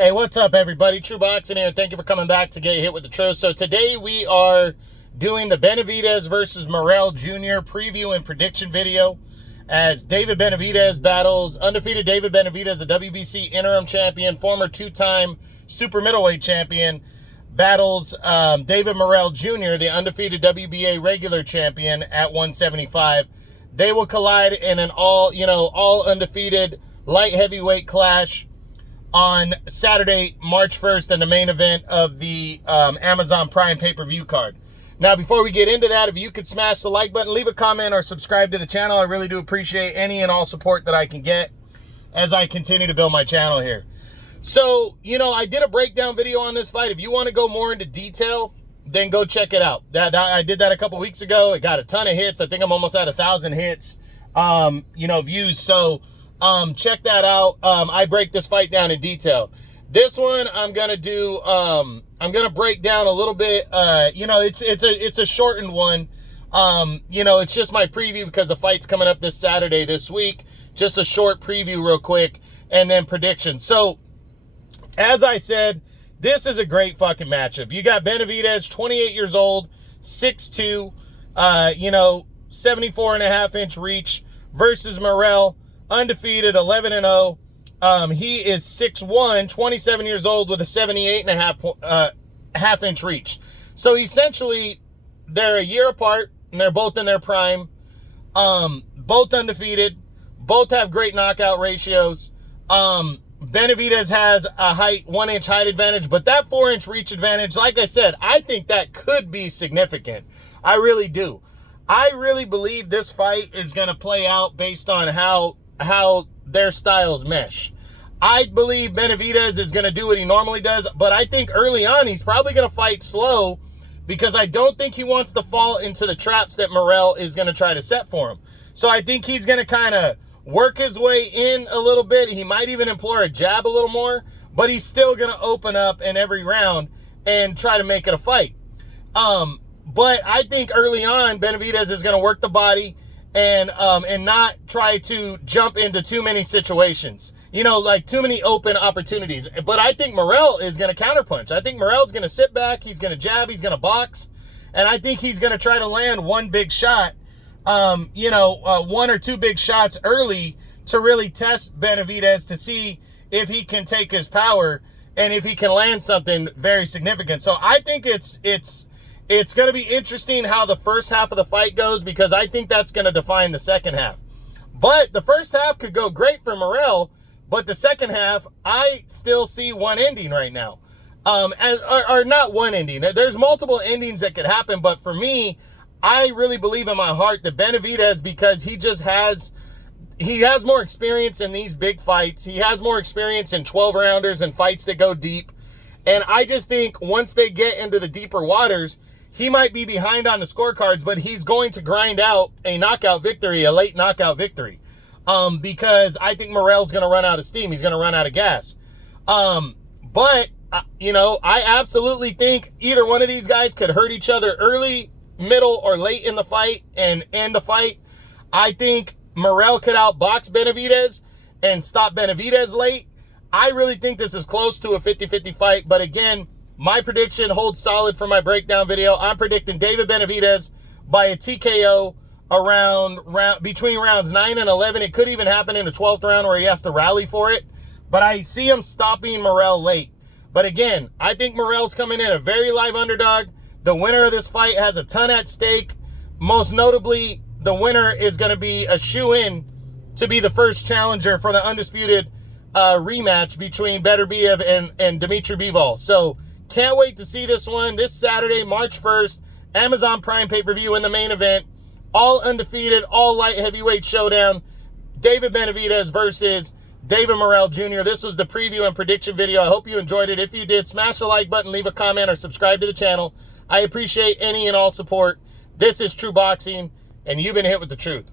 Hey, what's up, everybody? True Boxing here. Thank you for coming back to Get Hit with the Truth. So today we are doing the Benavidez versus Morrell Jr. preview and prediction video as David Benavidez battles undefeated David Benavidez, the WBC interim champion, former two-time super middleweight champion, battles David Morrell Jr., the undefeated WBA regular champion at 175. They will collide in an all undefeated light heavyweight clash on Saturday, March 1st, in the main event of the Amazon Prime pay-per-view card. Now, before we get into that, if you could smash the like button, leave a comment, or subscribe to the channel. I really do appreciate any and all support that I can get as I continue to build my channel here. So, I did a breakdown video on this fight. If you want to go more into detail, then go check it out. I did that a couple weeks ago. It got a ton of hits. I think I'm almost at 1,000 hits, views. So, check that out. I break this fight down in detail. This one I'm gonna do. I'm gonna break down a little bit. It's a shortened one. It's just my preview because the fight's coming up this Saturday this week. Just a short preview, real quick, and then prediction. So, as I said, this is a great fucking matchup. You got Benavidez, 28 years old, 6'2", 74.5-inch reach, versus Morrell, undefeated, 11-0. He is 6'1", 27 years old with a 78.5-inch reach. So essentially, they're a year apart, and they're both in their prime. Both undefeated. Both have great knockout ratios. Benavidez has a 1-inch height advantage, but that 4-inch reach advantage, like I said, I think that could be significant. I really do. I really believe this fight is going to play out based on how their styles mesh. I believe Benavidez is going to do what he normally does, but I think early on he's probably going to fight slow because I don't think he wants to fall into the traps that Morrell is going to try to set for him. So I think he's going to kind of work his way in a little bit. He might even employ a jab a little more, but he's still going to open up in every round and try to make it a fight. But I think early on Benavidez is going to work the body and not try to jump into too many situations, like too many open opportunities. But I think Morrell is going to counterpunch. I think Morrell's going to sit back, he's going to jab, he's going to box, and I think he's going to try to land one big shot, one or two big shots early to really test Benavidez to see if he can take his power and if he can land something very significant. So I think it's going to be interesting how the first half of the fight goes because I think that's going to define the second half. But the first half could go great for Morrell, but the second half, I still see one ending right now. Or not one ending. There's multiple endings that could happen, but for me, I really believe in my heart that Benavidez, because he has more experience in these big fights. He has more experience in 12-rounders and fights that go deep. And I just think once they get into the deeper waters, he might be behind on the scorecards, but he's going to grind out a knockout victory, a late knockout victory. Because I think Morrell's going to run out of steam. He's going to run out of gas. But I absolutely think either one of these guys could hurt each other early, middle, or late in the fight and end the fight. I think Morrell could outbox Benavidez and stop Benavidez late. I really think this is close to a 50-50 fight, but again, my prediction holds solid for my breakdown video. I'm predicting David Benavidez by a TKO between rounds 9 and 11. It could even happen in the 12th round where he has to rally for it, but I see him stopping Morrell late. But again, I think Morrell's coming in a very live underdog. The winner of this fight has a ton at stake. Most notably, the winner is going to be a shoe-in to be the first challenger for the undisputed rematch between Beterbiev and Dimitri Bivol. So, can't wait to see this one this Saturday, March 1st, Amazon Prime pay-per-view in the main event. All undefeated, all light heavyweight showdown. David Benavidez versus David Morrell Jr. This was the preview and prediction video. I hope you enjoyed it. If you did, smash the like button, leave a comment, or subscribe to the channel. I appreciate any and all support. This is True Boxing, and you've been hit with the truth.